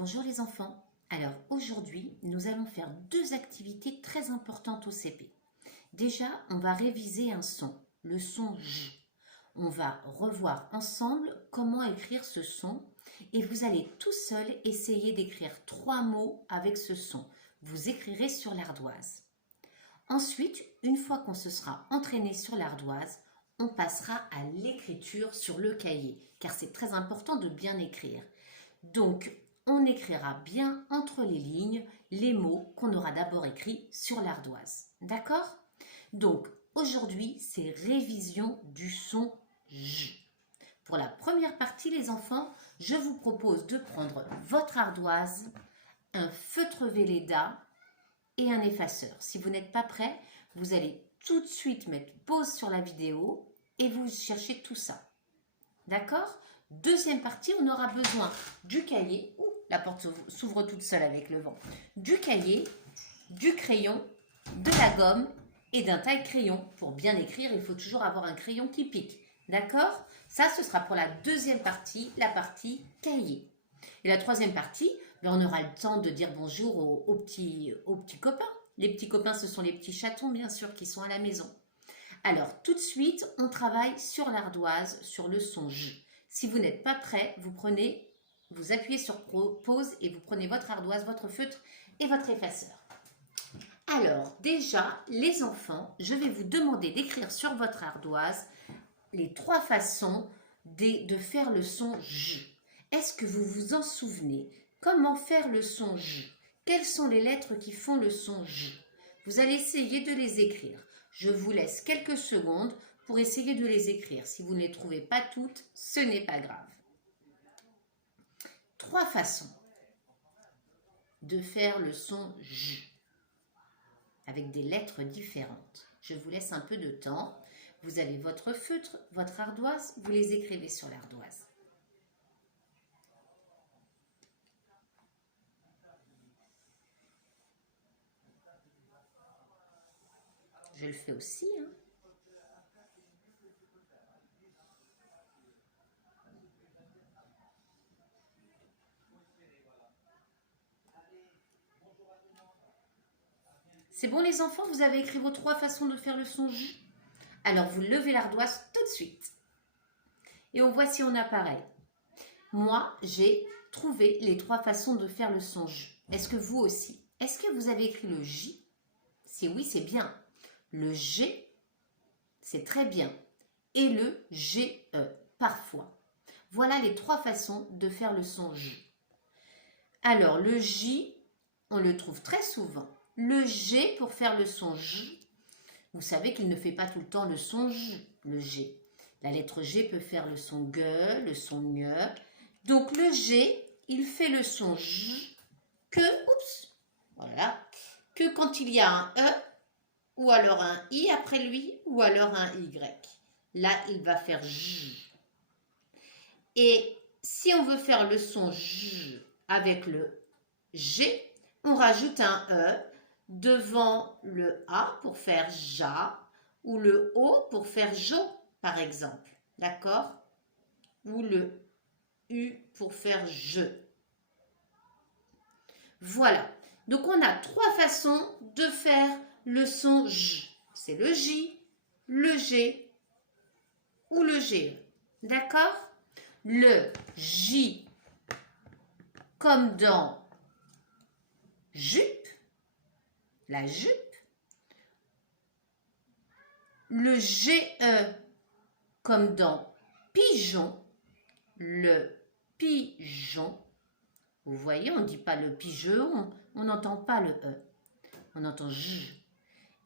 Bonjour les enfants. Alors aujourd'hui, nous allons faire deux activités très importantes au CP. Déjà, on va réviser un son, le son J. On va revoir ensemble comment écrire ce son et vous allez tout seul essayer d'écrire 3 mots avec ce son. Vous écrirez sur l'ardoise. Ensuite, une fois qu'on se sera entraîné sur l'ardoise, on passera à l'écriture sur le cahier, car c'est très important de bien écrire. Donc, on écrira bien entre les lignes les mots qu'on aura d'abord écrits sur l'ardoise. D'accord? Donc, aujourd'hui, c'est révision du son J. Pour la première partie, les enfants, je vous propose de prendre votre ardoise, un feutre Velleda et un effaceur. Si vous n'êtes pas prêt, vous allez tout de suite mettre pause sur la vidéo et vous cherchez tout ça. D'accord? Deuxième partie, on aura besoin du cahier. Ouh, la porte s'ouvre toute seule avec le vent. Du cahier, du crayon, de la gomme et d'un taille-crayon. Pour bien écrire, il faut toujours avoir un crayon qui pique. D'accord? Ça, ce sera pour la deuxième partie, la partie cahier. Et la troisième partie, on aura le temps de dire bonjour aux petits copains. Les petits copains, ce sont les petits chatons, bien sûr, qui sont à la maison. Alors, tout de suite, on travaille sur l'ardoise, sur le son J. Si vous n'êtes pas prêt, vous appuyez sur pause et vous prenez votre ardoise, votre feutre et votre effaceur. Alors, déjà, les enfants, je vais vous demander d'écrire sur votre ardoise les 3 façons de faire le son J. Est-ce que vous vous en souvenez? Comment faire le son J? Quelles sont les lettres qui font le son J? Vous allez essayer de les écrire. Je vous laisse quelques secondes pour essayer de les écrire. Si vous ne les trouvez pas toutes, ce n'est pas grave. 3 façons de faire le son J avec des lettres différentes. Je vous laisse un peu de temps. Vous avez votre feutre, votre ardoise, vous les écrivez sur l'ardoise. Je le fais aussi, hein. C'est bon les enfants, vous avez écrit vos 3 façons de faire le son J? Alors vous levez l'ardoise tout de suite. Et on voit si on a pareil. Moi, j'ai trouvé les 3 façons de faire le son J. Est-ce que vous aussi? Est-ce que vous avez écrit le J? Si oui, c'est bien. Le G, c'est très bien. Et le GE, parfois. Voilà les 3 façons de faire le son J. Alors, le J, on le trouve très souvent. Le G, pour faire le son J, vous savez qu'il ne fait pas tout le temps le son J, le G. La lettre G peut faire le son G, le son Ñ. Donc, le G, il fait le son J que quand il y a un E, ou alors un I après lui, ou alors un Y. Là, il va faire J. Et si on veut faire le son J avec le G, on rajoute un E devant le A pour faire Ja, ou le O pour faire Jo, par exemple. D'accord? Ou le U pour faire Je. Voilà. Donc, on a 3 façons de faire le son J. C'est le J, le G ou le GE. D'accord? Le J comme dans jupe, la jupe. Le GE comme dans pigeon, le pigeon. Vous voyez, on ne dit pas le pigeon, on n'entend pas le E. On entend J.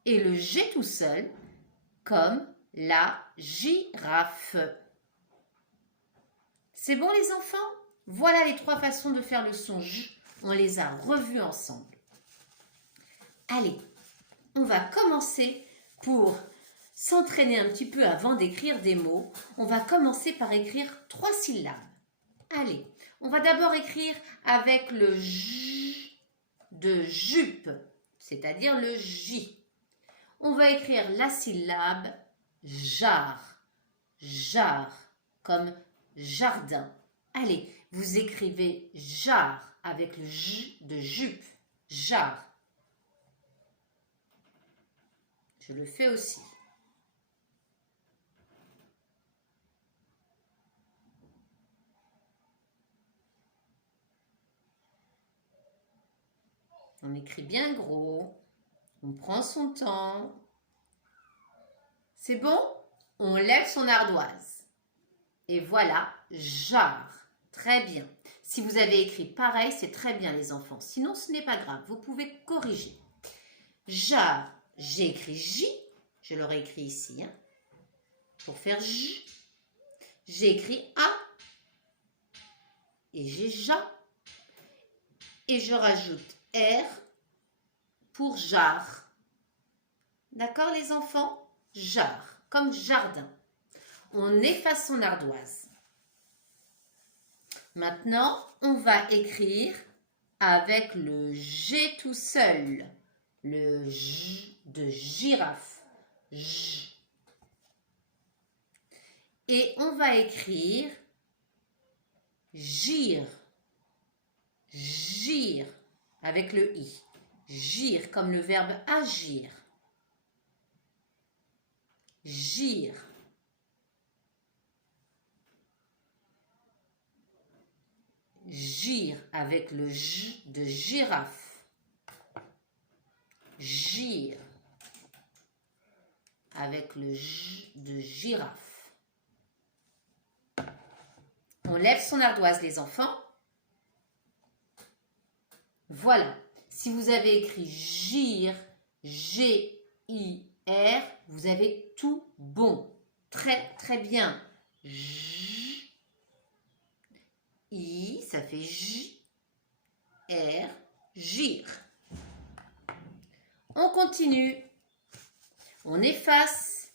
Et le G tout seul comme la girafe. C'est bon les enfants? Voilà les 3 façons de faire le son J. On les a revues ensemble. Allez, on va commencer pour s'entraîner un petit peu avant d'écrire des mots. On va commencer par écrire 3 syllabes. Allez, on va d'abord écrire avec le J de jupe, c'est-à-dire le J. On va écrire la syllabe jar, jar, comme jardin. Allez, vous écrivez jar avec le J de jupe. Jar. Je le fais aussi. On écrit bien gros. On prend son temps. C'est bon? On lève son ardoise. Et voilà, jar. Très bien. Si vous avez écrit pareil, c'est très bien les enfants. Sinon, ce n'est pas grave. Vous pouvez corriger. Jar, j'ai écrit J. Je l'aurais écrit ici. Hein, pour faire J. J'ai écrit A. Et j'ai ja. Et je rajoute R pour jar. D'accord les enfants? Jar, comme jardin. On efface son ardoise. Maintenant, on va écrire avec le G tout seul. Le J de girafe. J. Et on va écrire gire. Gire avec le I. Gire comme le verbe agir. Gire. Gire avec le J de girafe. Gire avec le J de girafe. On lève son ardoise les enfants. Voilà. Si vous avez écrit gire, G-I-R, vous avez tout bon. Très, très bien. J, I, ça fait J, R, gire. On continue. On efface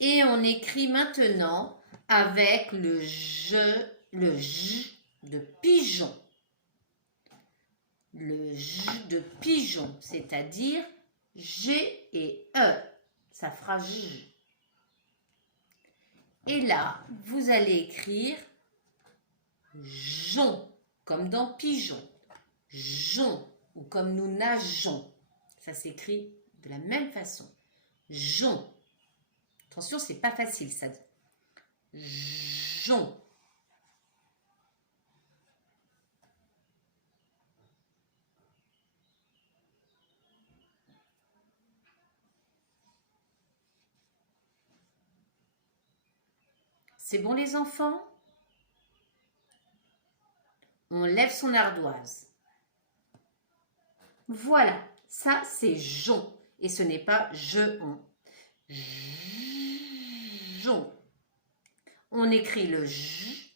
et on écrit maintenant avec le J de pigeon. Le J de pigeon, c'est-à-dire G et E. Ça fera J. Et là, vous allez écrire jon, comme dans pigeon. Jon, ou comme nous nageons. Ça s'écrit de la même façon. Jon. Attention, c'est pas facile, ça. Jon. C'est bon les enfants? On lève son ardoise. Voilà, ça c'est jon. Et ce n'est pas je-on. Jon. On écrit le J.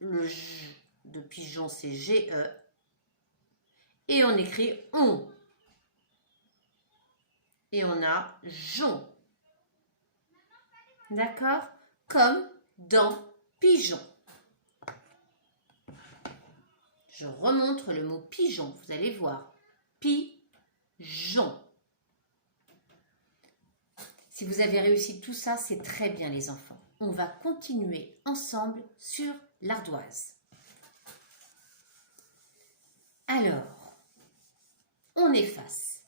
Le J de pigeon c'est G-E. Et on écrit on. Et on a jon. D'accord? Comme dans pigeon. Je remontre le mot pigeon, vous allez voir. Pigeon. Si vous avez réussi tout ça, c'est très bien les enfants. On va continuer ensemble sur l'ardoise. Alors, on efface.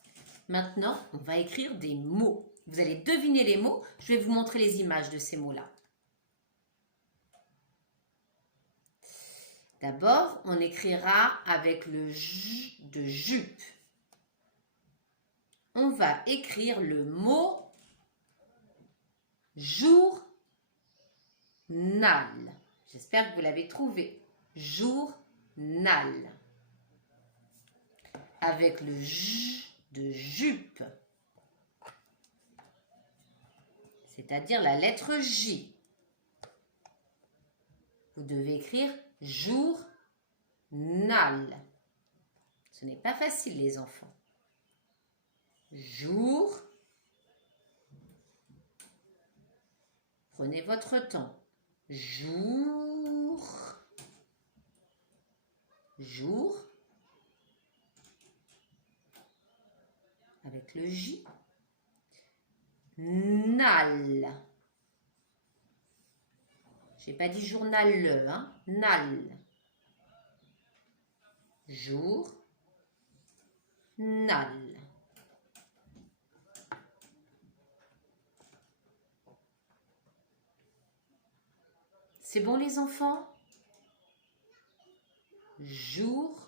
Maintenant, on va écrire des mots. Vous allez deviner les mots. Je vais vous montrer les images de ces mots-là. D'abord, on écrira avec le J de jupe. On va écrire le mot journal. J'espère que vous l'avez trouvé. Journal. Avec le J de jupe. C'est-à-dire la lettre J. Vous devez écrire journal. Ce n'est pas facile les enfants. Jour. Prenez votre temps. Jour. Jour. Avec le J. Nal. J'ai pas dit journal, hein. Nal. Journal. C'est bon les enfants? Journal.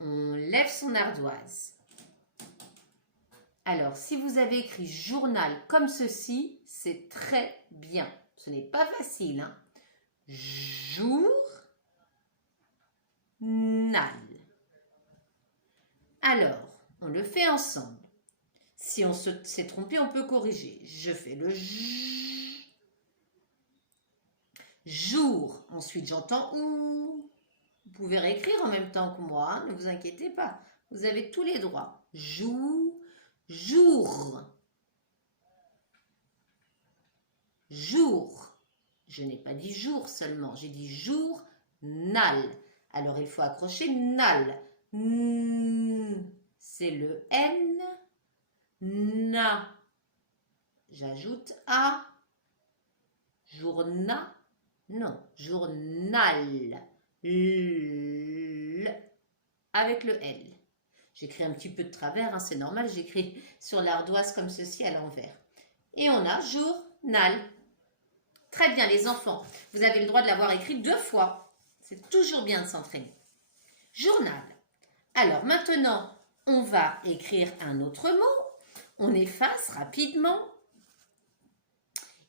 On lève son ardoise. Alors, si vous avez écrit journal comme ceci, c'est très bien. Ce n'est pas facile, hein? Journal. Alors, on le fait ensemble. Si on s'est trompé, on peut corriger. Je fais le jour. Ensuite, j'entends ou. Vous pouvez réécrire en même temps que moi, hein, ne vous inquiétez pas. Vous avez tous les droits. Jour. Jour. Je n'ai pas dit jour seulement, j'ai dit journal. Alors, il faut accrocher nal. C'est le N. Na. J'ajoute A. Journal. Non, journal. L. Avec le L. J'écris un petit peu de travers, hein, c'est normal, j'écris sur l'ardoise comme ceci à l'envers. Et on a journal. Très bien les enfants, vous avez le droit de l'avoir écrit 2 fois. C'est toujours bien de s'entraîner. Journal. Alors maintenant, on va écrire un autre mot. On efface rapidement.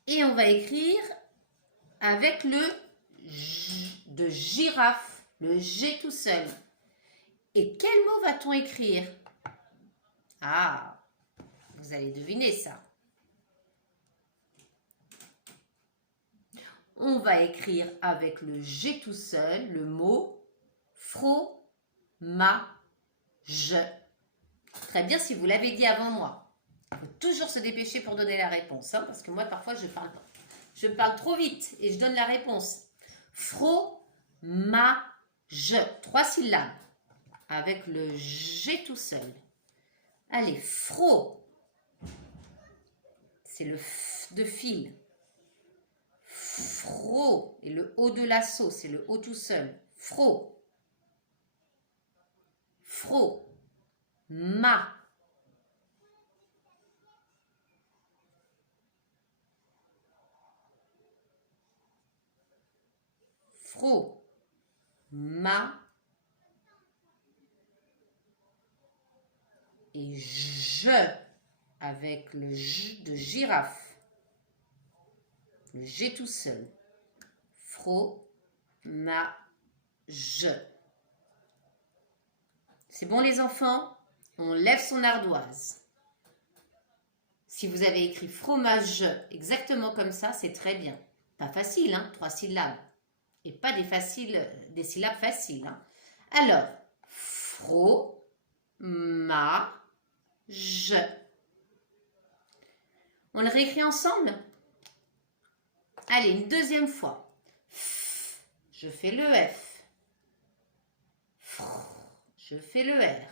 Et on va écrire avec le J de girafe, le G tout seul. Et quel mot va-t-on écrire? Ah, vous allez deviner ça. On va écrire avec le G tout seul le mot fromage. Très bien si vous l'avez dit avant moi. Il faut toujours se dépêcher pour donner la réponse, hein, parce que moi parfois je parle trop vite et je donne la réponse. Fromage, 3 syllabes. Avec le G tout seul. Allez, fro. C'est le F de fil. Fro. Et le O de l'assaut, c'est le O tout seul. Fro. Fro. Ma. Fro. Ma. Et je, avec le J de girafe, le G tout seul, fromage. C'est bon les enfants? On lève son ardoise. Si vous avez écrit fromage exactement comme ça, c'est très bien. Pas facile, hein, 3 syllabes. Et pas des syllabes faciles. Hein. Alors, fromage. On le réécrit ensemble? Allez, une deuxième fois. Je fais le F. Je fais le R.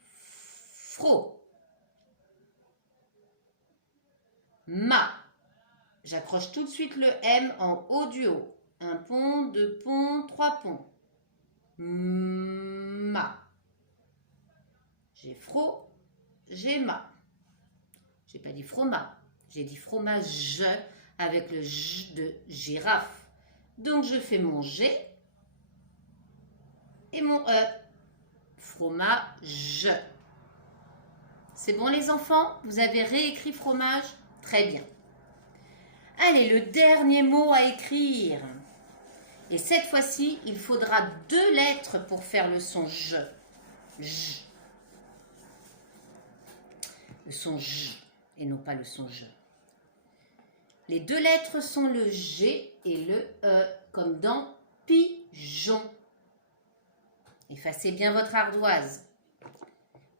Fro. Ma. J'accroche tout de suite le M en haut du haut. 1 pont, 2 ponts, 3 ponts. Ma. J'ai fro, j'ai ma. J'ai pas dit froma, j'ai dit fromage avec le J de girafe. Donc je fais mon G et mon E. Fromage. C'est bon les enfants? Vous avez réécrit fromage? Très bien. Allez, le dernier mot à écrire. Et cette fois-ci, il faudra 2 lettres pour faire le son J. J. Le son J et non pas le son J. Les 2 lettres sont le G et le E, comme dans pigeon. Effacez bien votre ardoise.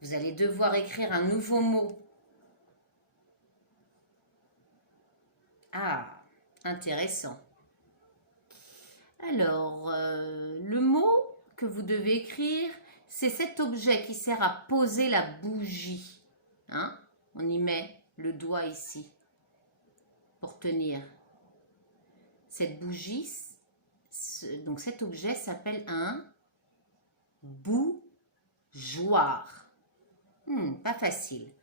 Vous allez devoir écrire un nouveau mot. Ah, intéressant. Alors, le mot que vous devez écrire, c'est cet objet qui sert à poser la bougie. Hein? On y met le doigt ici pour tenir. Cette bougie, donc cet objet s'appelle un bougeoir. Pas facile.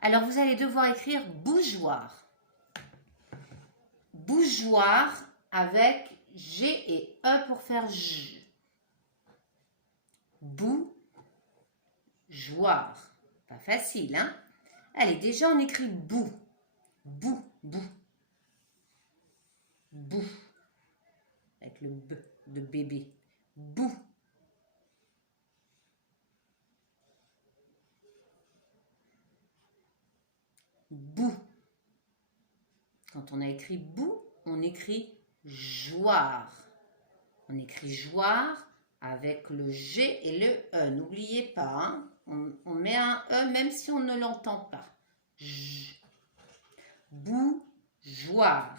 Alors, vous allez devoir écrire bougeoir. Bougeoir avec G et E pour faire J. Bougeoir. Pas facile, hein? Allez, déjà, on écrit bout. Bout, bout. Bout. Avec le B de bébé. Bout. Bout. Quand on a écrit bout, on écrit joire. On écrit joire avec le G et le E. N'oubliez pas, hein, on met un E même si on ne l'entend pas. Bougeoir.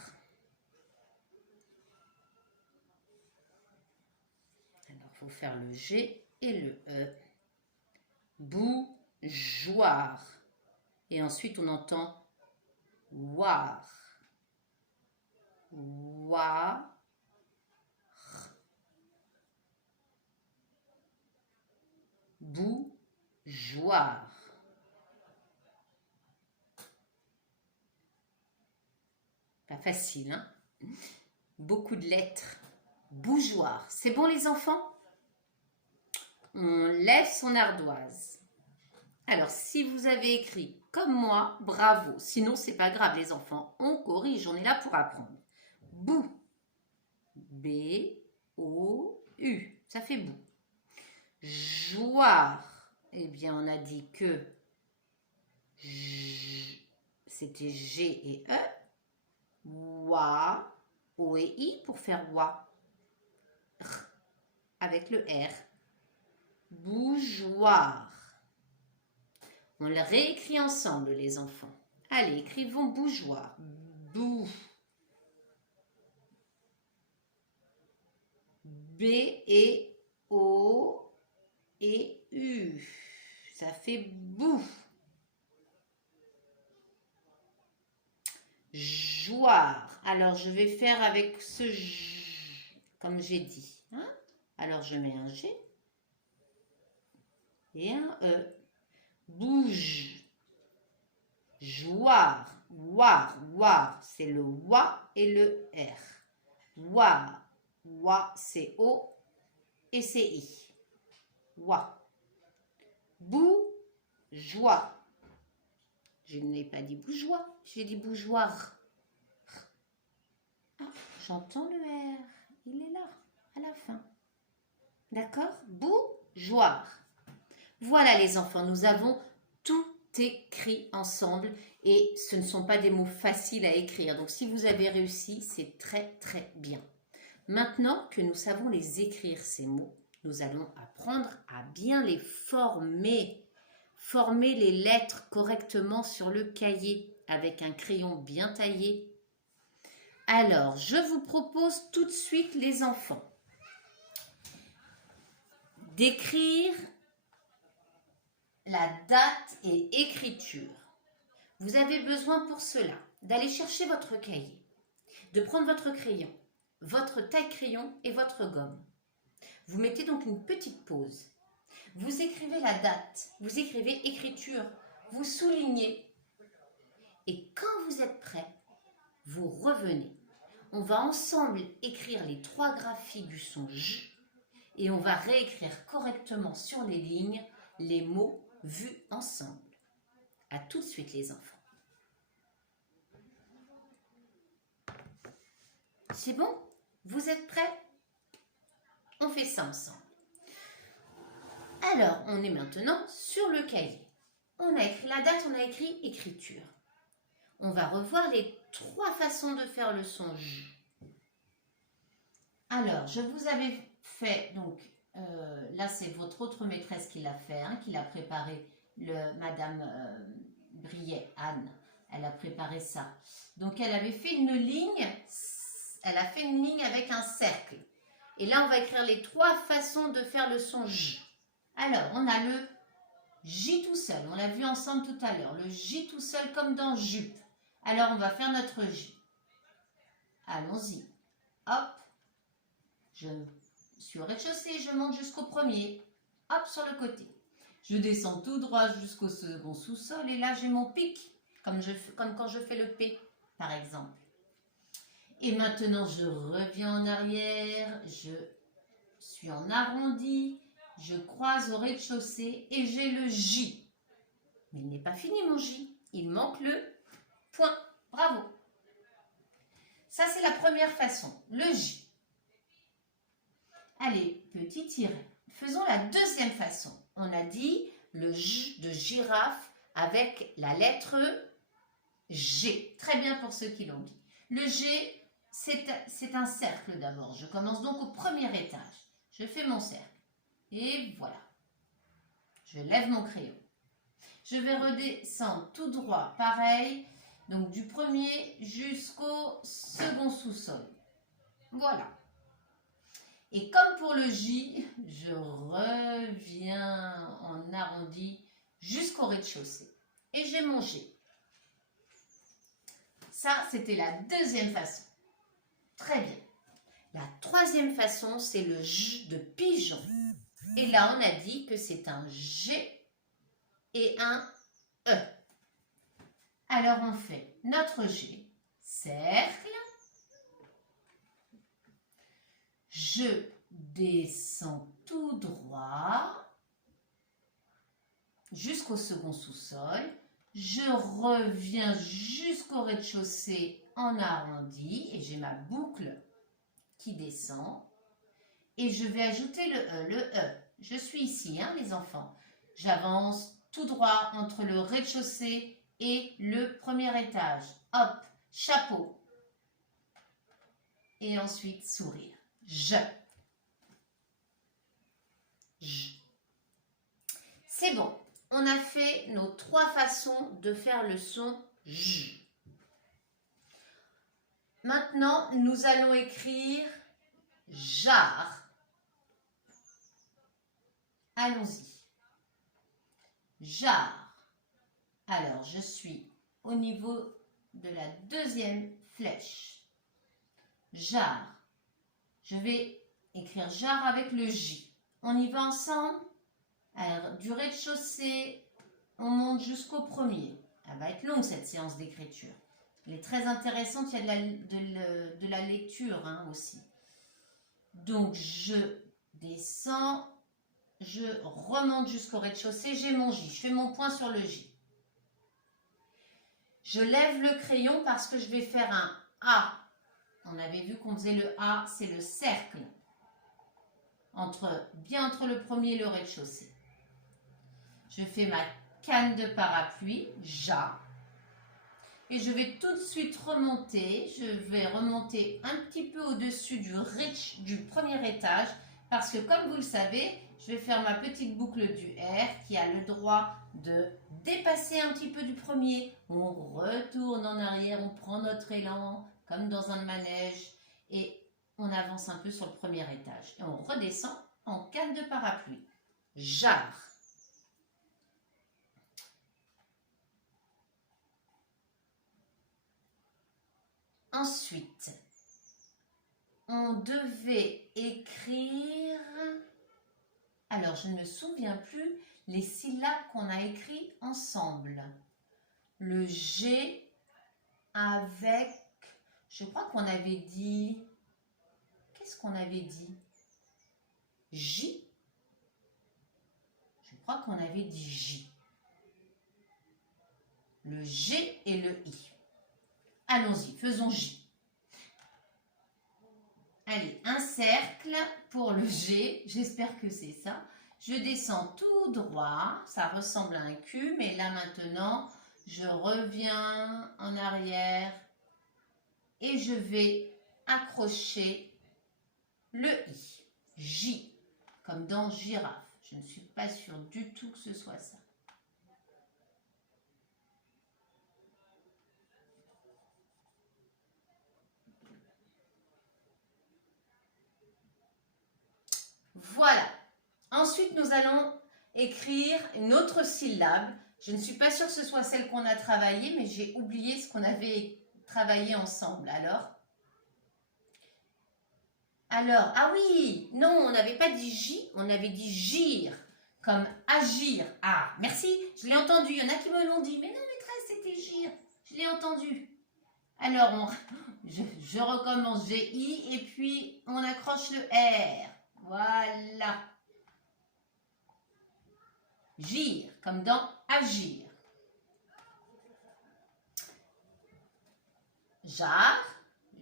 Alors, il faut faire le G et le E. Bougeoir. Et ensuite, on entend war. War. Bougeoir. Pas facile, hein? Beaucoup de lettres. Bougeoir. C'est bon, les enfants? On lève son ardoise. Alors, si vous avez écrit comme moi, bravo. Sinon, c'est pas grave, les enfants. On corrige, on est là pour apprendre. Bou. B-O-U. Ça fait bout. Joire. Eh bien, on a dit que c'était G et E. Wa. O et I pour faire wa. R. Avec le R. Bougeoir. On le réécrit ensemble, les enfants. Allez, écrivons bougeoir. Bou. B-E-O et U. Ça fait bou. Joire. Alors, je vais faire avec ce J, comme j'ai dit. Hein? Alors, je mets un G et un E. Bouge. Joire. War. War. C'est le wa et le R. War. Wa, c'est O et c'est I. Wa. Bougeois. Je n'ai pas dit bourgeois, j'ai dit bougeoir. Ah, j'entends le R. Il est là, à la fin. D'accord? Bougeoir. Voilà, les enfants, nous avons tout écrit ensemble et ce ne sont pas des mots faciles à écrire. Donc, si vous avez réussi, c'est très, très bien. Maintenant que nous savons les écrire, ces mots, nous allons apprendre à bien les former. Former les lettres correctement sur le cahier avec un crayon bien taillé. Alors, je vous propose tout de suite, les enfants, d'écrire la date et écriture. Vous avez besoin pour cela d'aller chercher votre cahier, de prendre votre crayon, votre taille-crayon et votre gomme. Vous mettez donc une petite pause. Vous écrivez la date, vous écrivez écriture, vous soulignez. Et quand vous êtes prêt, vous revenez. On va ensemble écrire les 3 graphies du son J et on va réécrire correctement sur les lignes les mots vus ensemble. À tout de suite, les enfants. C'est bon? Vous êtes prêts? On fait ça ensemble. Alors, on est maintenant sur le cahier. On a écrit la date, on a écrit écriture. On va revoir les 3 façons de faire le son J. Alors, je vous avais fait, donc, là c'est votre autre maîtresse qui l'a fait, hein, qui l'a préparé, Madame Briet, Anne. Elle a préparé ça. Donc, elle avait fait une ligne, avec un cercle. Et là, on va écrire les 3 façons de faire le son J. Alors, on a le J tout seul. On l'a vu ensemble tout à l'heure. Le J tout seul comme dans jupe. Alors, on va faire notre J. Allons-y. Je suis au rez-de-chaussée, je monte jusqu'au premier. Hop, sur le côté. Je descends tout droit jusqu'au second sous-sol et là j'ai mon pic, comme quand je fais le P, par exemple. Et maintenant je reviens en arrière, je suis en arrondi, je croise au rez-de-chaussée et j'ai le J. Mais il n'est pas fini mon J, il manque le point. Bravo. Ça c'est la première façon, le J. Allez, petit tiret. Faisons la deuxième façon. On a dit le J de girafe avec la lettre G. Très bien pour ceux qui l'ont dit. Le G, c'est un cercle d'abord. Je commence donc au premier étage. Je fais mon cercle. Et voilà. Je lève mon crayon. Je vais redescendre tout droit, pareil. Donc du premier jusqu'au second sous-sol. Voilà. Et comme pour le J, je reviens en arrondi jusqu'au rez-de-chaussée. Et j'ai mon G. Ça, c'était la deuxième façon. Très bien. La troisième façon, c'est le J de pigeon. Et là, on a dit que c'est un G et un E. Alors, on fait notre G, cercle. Je descends tout droit jusqu'au second sous-sol. Je reviens jusqu'au rez-de-chaussée en arrondi et j'ai ma boucle qui descend. Et je vais ajouter le E, le E. Je suis ici, hein, les enfants. J'avance tout droit entre le rez-de-chaussée et le premier étage. Hop, chapeau. Et ensuite, sourire. Je. C'est bon. On a fait nos trois façons de faire le son J. Maintenant, nous allons écrire jar. Allons-y. Jar. Alors, je suis au niveau de la deuxième flèche. Jar. Je vais écrire jar avec le J. On y va ensemble? Alors, du rez-de-chaussée, on monte jusqu'au premier. Elle va être longue cette séance d'écriture. Elle est très intéressante, il y a de la lecture hein, aussi. Donc, je descends, je remonte jusqu'au rez-de-chaussée, j'ai mon J. Je fais mon point sur le J. Je lève le crayon parce que je vais faire un A. On avait vu qu'on faisait le A, c'est le cercle. Bien entre le premier et le rez-de-chaussée. Je fais ma canne de parapluie, JA. Et je vais tout de suite remonter. Je vais remonter un petit peu au-dessus du premier étage. Parce que comme vous le savez, je vais faire ma petite boucle du R qui a le droit de dépasser un petit peu du premier. On retourne en arrière, on prend notre élan comme dans un manège. Et on avance un peu sur le premier étage. Et on redescend en canne de parapluie. Jar. Ensuite, on devait écrire... Alors, je ne me souviens plus les syllabes qu'on a écrites ensemble. Le G avec... Je crois qu'on avait dit... Qu'est-ce qu'on avait dit? J. Je crois qu'on avait dit J. Le G et le I. Allons-y, faisons J. Allez, un cercle pour le G. J'espère que c'est ça. Je descends tout droit. Ça ressemble à un Q, mais là maintenant, je reviens en arrière et je vais accrocher le I. J, comme dans girafe. Je ne suis pas sûre du tout que ce soit ça. Voilà. Ensuite, nous allons écrire une autre syllabe. Je ne suis pas sûre que ce soit celle qu'on a travaillée, mais j'ai oublié ce qu'on avait travaillé ensemble. Alors, ah oui, non, on n'avait pas dit J, on avait dit gire, comme agir. Ah, merci, je l'ai entendu. Il y en a qui me l'ont dit, mais non, maîtresse, c'était gire. Je l'ai entendu. Alors, je recommence GI et puis on accroche le R. Voilà. Gire, comme dans agir. Jar,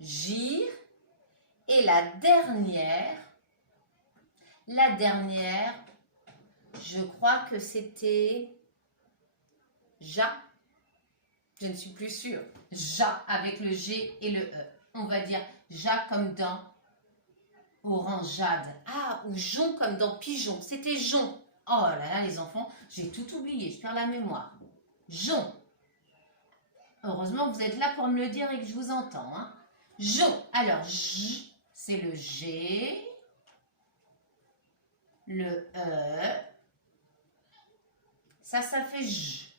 gire. Et la dernière, je crois que c'était ja. Je ne suis plus sûre. Ja avec le G et le E. On va dire ja comme dans orangeade. Ah, ou jon comme dans pigeon. C'était jon. Oh là là, les enfants, j'ai tout oublié. Je perds la mémoire. Jon. Heureusement, vous êtes là pour me le dire et que je vous entends. Hein. Jon. Alors, J. C'est le G, le E, ça fait J.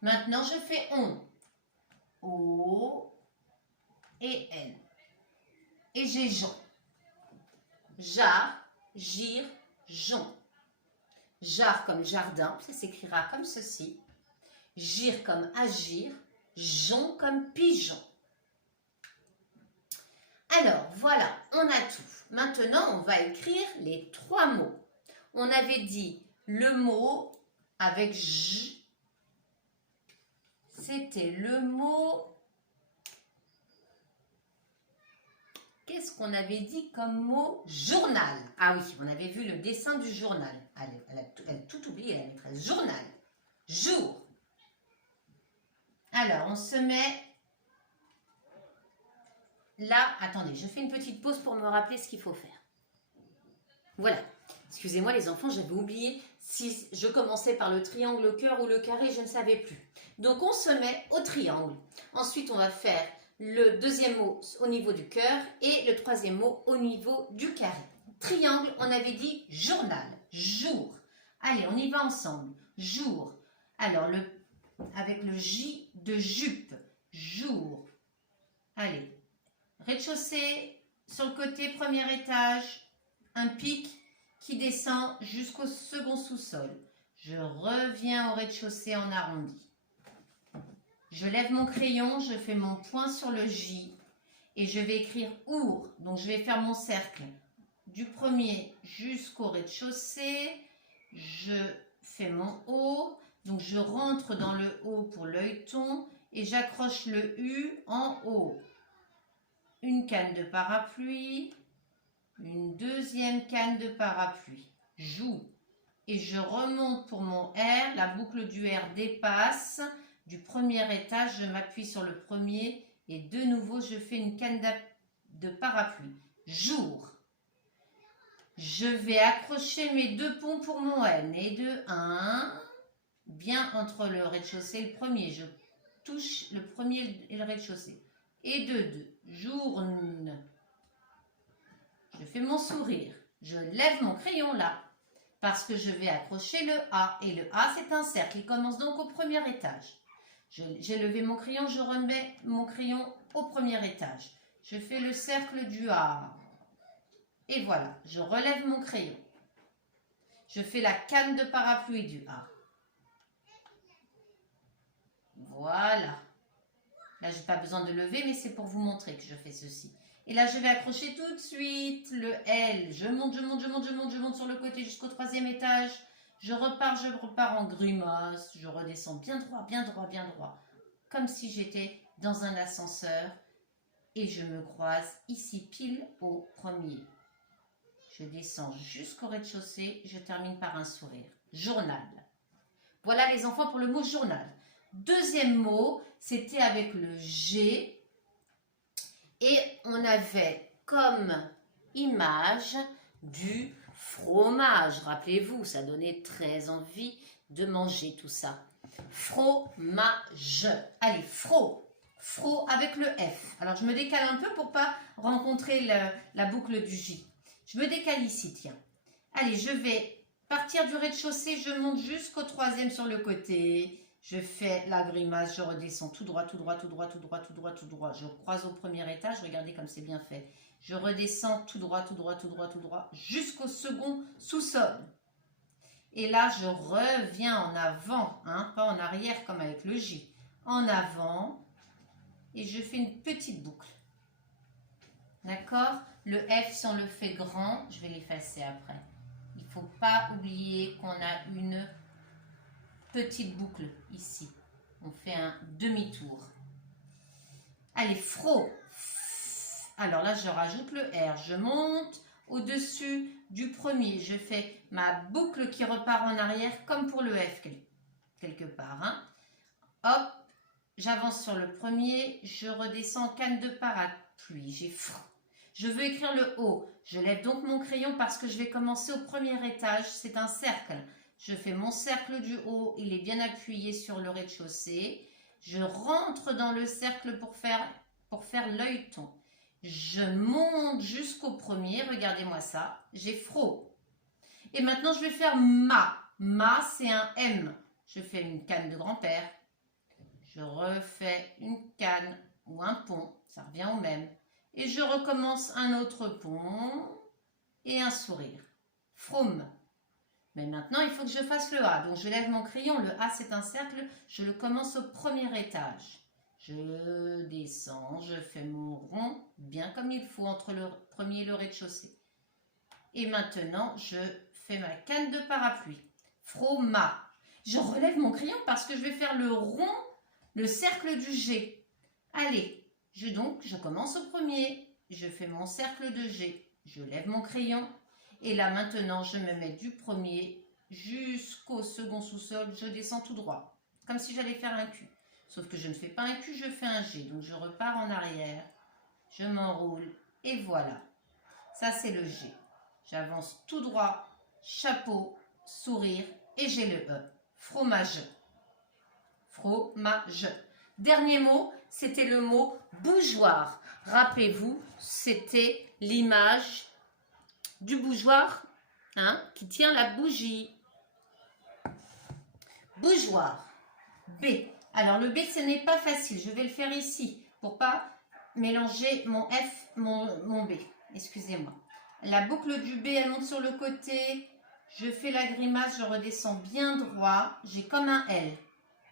Maintenant, je fais on, O et N. Et j'ai jon. Jar, gire, jon. Jar comme jardin, ça s'écrira comme ceci. Gire comme agir, jon comme pigeon. Alors, voilà, on a tout. Maintenant, on va écrire les 3 mots. On avait dit le mot avec J. C'était le mot... Qu'est-ce qu'on avait dit comme mot? Journal. Ah oui, on avait vu le dessin du journal. Elle a tout oublié, la maîtresse. Journal. Jour. Alors, on se met... Là, attendez, je fais une petite pause pour me rappeler ce qu'il faut faire. Voilà. Excusez-moi les enfants, j'avais oublié si je commençais par le triangle, le cœur ou le carré, je ne savais plus. Donc on se met au triangle. Ensuite, on va faire le deuxième mot au niveau du cœur et le troisième mot au niveau du carré. Triangle, on avait dit journal, jour. Allez, on y va ensemble. Jour. Alors, avec le J de jupe, jour. Allez. Rez-de-chaussée, sur le côté, premier étage, un pic qui descend jusqu'au second sous-sol. Je reviens au rez-de-chaussée en arrondi. Je lève mon crayon, je fais mon point sur le J et je vais écrire OUR. Donc je vais faire mon cercle du premier jusqu'au rez-de-chaussée. Je fais mon O, donc je rentre dans le O pour l'œilleton et j'accroche le U en haut. Une canne de parapluie, une deuxième canne de parapluie, joue, et je remonte pour mon R, la boucle du R dépasse, du premier étage, je m'appuie sur le premier, et de nouveau je fais une canne de parapluie, jour. Je vais accrocher mes 2 ponts pour mon N, et de 1, bien entre le rez-de-chaussée et le premier, je touche le premier et le rez-de-chaussée, et de 2. Journe. Je fais mon sourire. Je lève mon crayon là parce que je vais accrocher le A. Et le A, c'est un cercle. Il commence donc au premier étage. J'ai levé mon crayon, je remets mon crayon au premier étage. Je fais le cercle du A. Et voilà, je relève mon crayon. Je fais la canne de parapluie du A. Voilà. Là, je n'ai pas besoin de lever, mais c'est pour vous montrer que je fais ceci. Et là, je vais accrocher tout de suite le L. Je monte, je monte, je monte, je monte, je monte sur le côté jusqu'au 3e étage. Je repars en grimace. Je redescends bien droit, bien droit, bien droit. Comme si j'étais dans un ascenseur. Et je me croise ici pile au premier. Je descends jusqu'au rez-de-chaussée. Je termine par un sourire. Journal. Voilà les enfants pour le mot journal. Deuxième mot, c'était avec le G et on avait comme image du fromage. Rappelez-vous, ça donnait très envie de manger tout ça. Fromage. Allez, fro avec le F. Alors, je me décale un peu pour pas rencontrer la boucle du J. Je me décale ici, tiens. Allez, je vais partir du rez-de-chaussée, je monte jusqu'au 3e sur le côté. Je fais la grimace, je redescends tout droit, tout droit, tout droit, tout droit, tout droit, tout droit. Je croise au premier étage, regardez comme c'est bien fait. Je redescends tout droit, tout droit, tout droit, tout droit, jusqu'au second sous-sol. Et là, je reviens en avant, hein, pas en arrière comme avec le J. En avant, et je fais une petite boucle. D'accord? Le F, si on le fait grand, je vais l'effacer après. Il ne faut pas oublier qu'on a une petite boucle ici. On fait un demi-tour. Allez, fro. Alors là, je rajoute le R. Je monte au-dessus du premier. Je fais ma boucle qui repart en arrière comme pour le F quelque part. Hein. Hop, j'avance sur le premier. Je redescends en canne de parapluie. J'ai fro. Je veux écrire le O. Je lève donc mon crayon parce que je vais commencer au premier étage. C'est un cercle. Je fais mon cercle du haut. Il est bien appuyé sur le rez-de-chaussée. Je rentre dans le cercle pour faire l'œilleton. Je monte jusqu'au premier. Regardez-moi ça. J'ai fro. Et maintenant, je vais faire ma. Ma, c'est un M. Je fais une canne de grand-père. Je refais une canne ou un pont. Ça revient au même. Et je recommence un autre pont et un sourire. From. Mais maintenant, il faut que je fasse le A. Donc, je lève mon crayon. Le A, c'est un cercle. Je le commence au premier étage. Je descends. Je fais mon rond bien comme il faut entre le premier et le rez-de-chaussée. Et maintenant, je fais ma canne de parapluie. Froma. Je relève mon crayon parce que je vais faire le rond, le cercle du G. Allez. Je commence au premier, je fais mon cercle de G, je lève mon crayon et là maintenant je me mets du premier jusqu'au second sous-sol, je descends tout droit, comme si j'allais faire un Q. Sauf que je ne fais pas un Q, je fais un G, donc je repars en arrière, je m'enroule et voilà. Ça c'est le G. J'avance tout droit, chapeau, sourire et j'ai le E. Fromage. Fromage. Dernier mot, c'était le mot bougeoir. Rappelez-vous, c'était l'image du bougeoir hein, qui tient la bougie. Bougeoir. B. Alors le B, ce n'est pas facile. Je vais le faire ici pour pas mélanger mon F, mon B. Excusez-moi. La boucle du B, elle monte sur le côté. Je fais la grimace, je redescends bien droit. J'ai comme un L.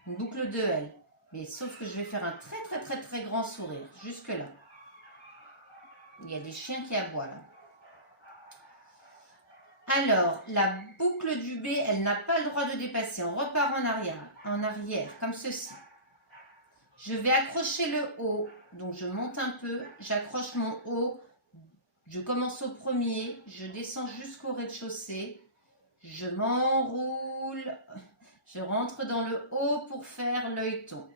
Une boucle de L. Mais sauf que je vais faire un très grand sourire, jusque là. Il y a des chiens qui aboient là. Alors, la boucle du B, elle n'a pas le droit de dépasser. On repart en arrière, comme ceci. Je vais accrocher le haut, donc je monte un peu, j'accroche mon haut, je commence au premier, je descends jusqu'au rez-de-chaussée, je m'enroule, je rentre dans le haut pour faire l'œilleton.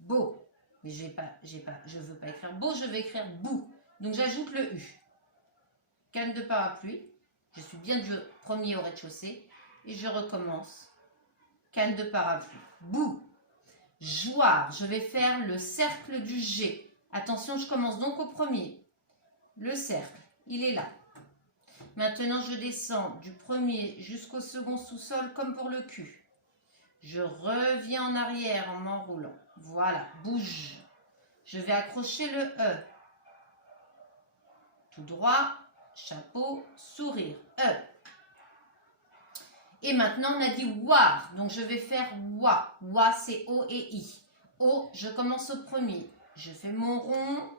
Beau. Mais je veux pas écrire beau, je vais écrire bout. Donc j'ajoute le U. Canne de parapluie. Je suis bien du premier au rez-de-chaussée. Et je recommence. Canne de parapluie. Bout. Joire. Je vais faire le cercle du G. Attention, je commence donc au premier. Le cercle, il est là. Maintenant, je descends du premier jusqu'au second sous-sol comme pour le Q. Je reviens en arrière en m'enroulant. Voilà, bouge. Je vais accrocher le E. Tout droit, chapeau, sourire. E. Et maintenant, on a dit war. Donc, je vais faire wa. Wa, c'est O et I. O, je commence au premier. Je fais mon rond.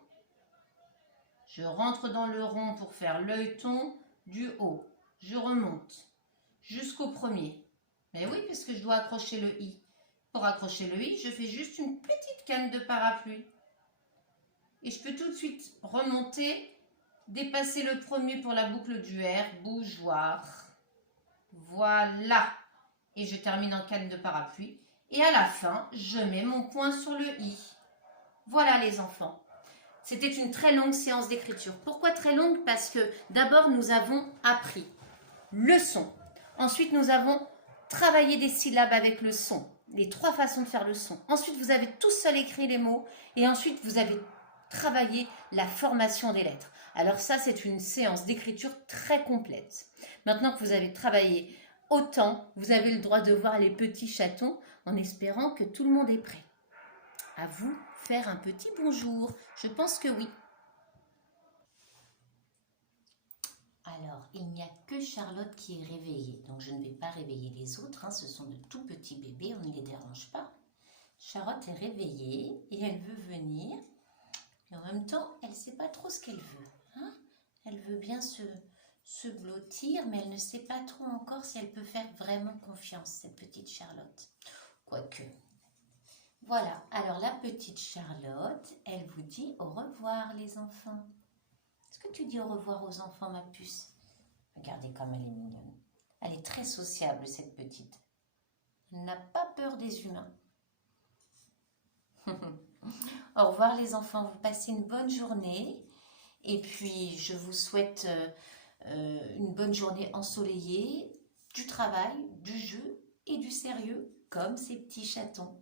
Je rentre dans le rond pour faire l'œilleton du haut. Je remonte jusqu'au premier. Mais oui, parce que je dois accrocher le I. Pour accrocher le I, je fais juste une petite canne de parapluie. Et je peux tout de suite remonter, dépasser le premier pour la boucle du R, bougeoir. Voilà. Et je termine en canne de parapluie. Et à la fin, je mets mon point sur le I. Voilà les enfants. C'était une très longue séance d'écriture. Pourquoi très longue? Parce que d'abord, nous avons appris le son. Ensuite, nous avons travaillé des syllabes avec le son. Les 3 façons de faire le son. Ensuite, vous avez tout seul écrit les mots. Et ensuite, vous avez travaillé la formation des lettres. Alors ça, c'est une séance d'écriture très complète. Maintenant que vous avez travaillé autant, vous avez le droit de voir les petits chatons en espérant que tout le monde est prêt. À vous faire un petit bonjour. Je pense que oui. Alors, il n'y a que Charlotte qui est réveillée, donc je ne vais pas réveiller les autres, hein, ce sont de tout petits bébés, on ne les dérange pas. Charlotte est réveillée et elle veut venir, et en même temps, elle ne sait pas trop ce qu'elle veut. Hein. Elle veut bien se blottir, mais elle ne sait pas trop encore si elle peut faire vraiment confiance, cette petite Charlotte. Quoique. Voilà, alors la petite Charlotte, elle vous dit au revoir les enfants. Est-ce que tu dis au revoir aux enfants, ma puce? Regardez comme elle est mignonne. Elle est très sociable, cette petite. Elle n'a pas peur des humains. Au revoir les enfants, vous passez une bonne journée. Et puis, je vous souhaite une bonne journée ensoleillée, du travail, du jeu et du sérieux, comme ces petits chatons.